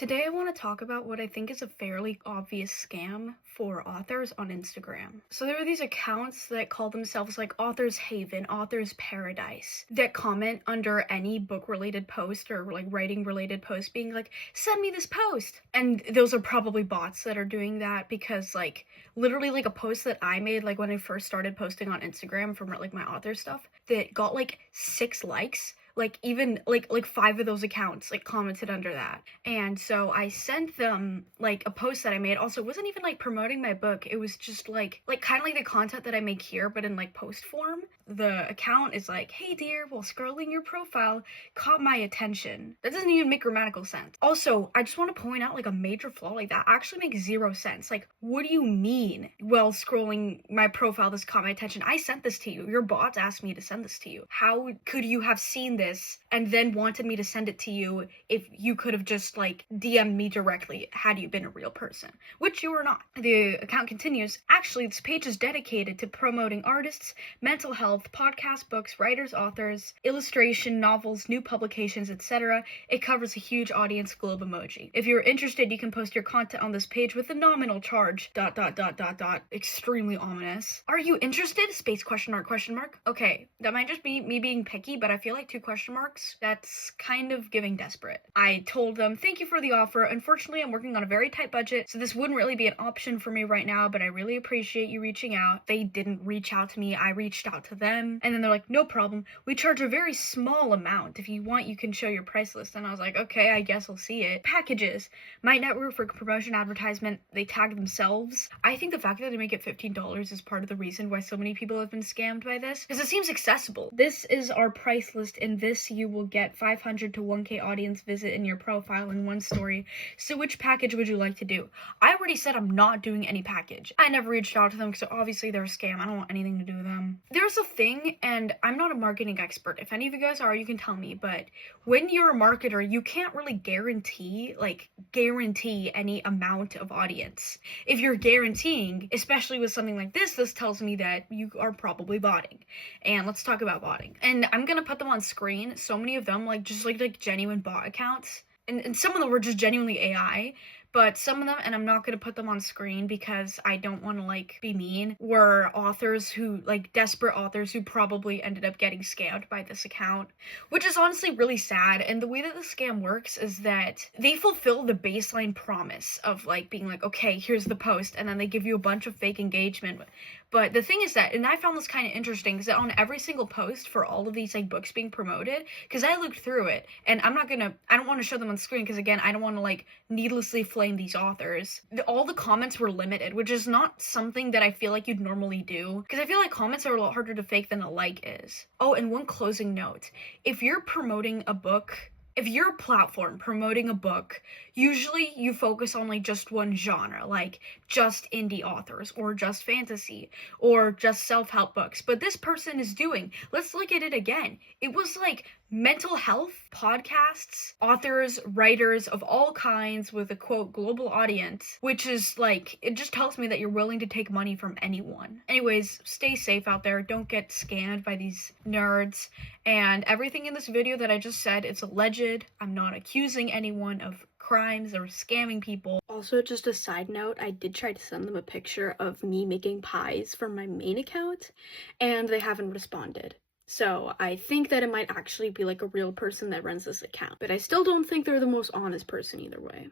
Today, I want to talk about what I think is a fairly obvious scam for authors on Instagram. So, there are these accounts that call themselves like Authors Haven, Authors Paradise, that comment under any book related post or like writing related post, being like, send me this post. And those are probably bots that are doing that because, like, literally, like a post that I made, like when I first started posting on Instagram from like my author stuff, that got like 6 likes, like even like 5 of those accounts like commented under that. And so I sent them like a post that I made. Also, it wasn't even like promoting my book. It was just like kind of like the content that I make here, but in like post form. The account is like, hey dear, while scrolling your profile caught my attention. That doesn't even make grammatical sense. Also, I just want to point out like a major flaw. Like, that actually makes zero sense. Like, what do you mean while scrolling my profile this caught my attention? I sent this to you. Your bots asked me to send this to you. How could you have seen this and then wanted me to send it to you if you could have just like DM'd me directly had you been a real person, which you are not. The account continues, actually this page is dedicated to promoting artists, mental health, podcasts, books, writers, authors, illustration, novels, new publications, etc. It covers a huge audience. Globe emoji. If you're interested, you can post your content on this page with a nominal charge ... Extremely ominous. Are you interested? Space question mark question mark. Okay, that might just be me being picky, but I feel like 2 question marks, that's kind of giving desperate. I told them, thank you for the offer. Unfortunately, I'm working on a very tight budget, so this wouldn't really be an option for me right now, but I really appreciate you reaching out. They didn't reach out to me. I reached out to them, and then they're like, no problem. We charge a very small amount. If you want, you can show your price list. And I was like, okay, I guess I'll see it. Packages. My network for promotion advertisement. They tag themselves. I think the fact that they make it $15 is part of the reason why so many people have been scammed by this, because it seems accessible. This is our price list. In this, you will get 500 to 1K audience visit in your profile in one story. So which package would you like to do? I already said I'm not doing any package. I never reached out to them because obviously they're a scam. I don't want anything to do with them. There's a thing, and I'm not a marketing expert. If any of you guys are, you can tell me, but when you're a marketer, you can't really guarantee any amount of audience. If you're guaranteeing, especially with something like this tells me that you are probably botting. And let's talk about botting. And I'm gonna put them on screen. So many of them, like, just like genuine bot accounts. And some of them were just genuinely AI. But some of them, and I'm not going to put them on screen because I don't want to, like, be mean, were authors who, like, desperate authors who probably ended up getting scammed by this account, which is honestly really sad. And the way that the scam works is that they fulfill the baseline promise of, like, being like, okay, here's the post, and then they give you a bunch of fake engagement. But the thing is that, and I found this kind of interesting, is that on every single post for all of these, like, books being promoted, because I looked through it, and I don't want to show them on screen, because again, I don't want to, like, needlessly flame these authors. All the comments were limited, which is not something that I feel like you'd normally do, because I feel like comments are a lot harder to fake than a like is. Oh, and one closing note. If you're promoting a book, if you're a platform promoting a book, usually you focus on like just one genre, like just indie authors or just fantasy or just self-help books. But this person is doing, let's look at it again. It was like mental health podcasts, authors, writers of all kinds with a quote global audience, which is like, it just tells me that you're willing to take money from anyone. Anyways, stay safe out there. Don't get scammed by these nerds. And everything in this video that I just said, it's alleged. I'm not accusing anyone of crimes or scamming people. Also, just a side note, I did try to send them a picture of me making pies from my main account, and they haven't responded. So I think that it might actually be like a real person that runs this account, but I still don't think they're the most honest person either way.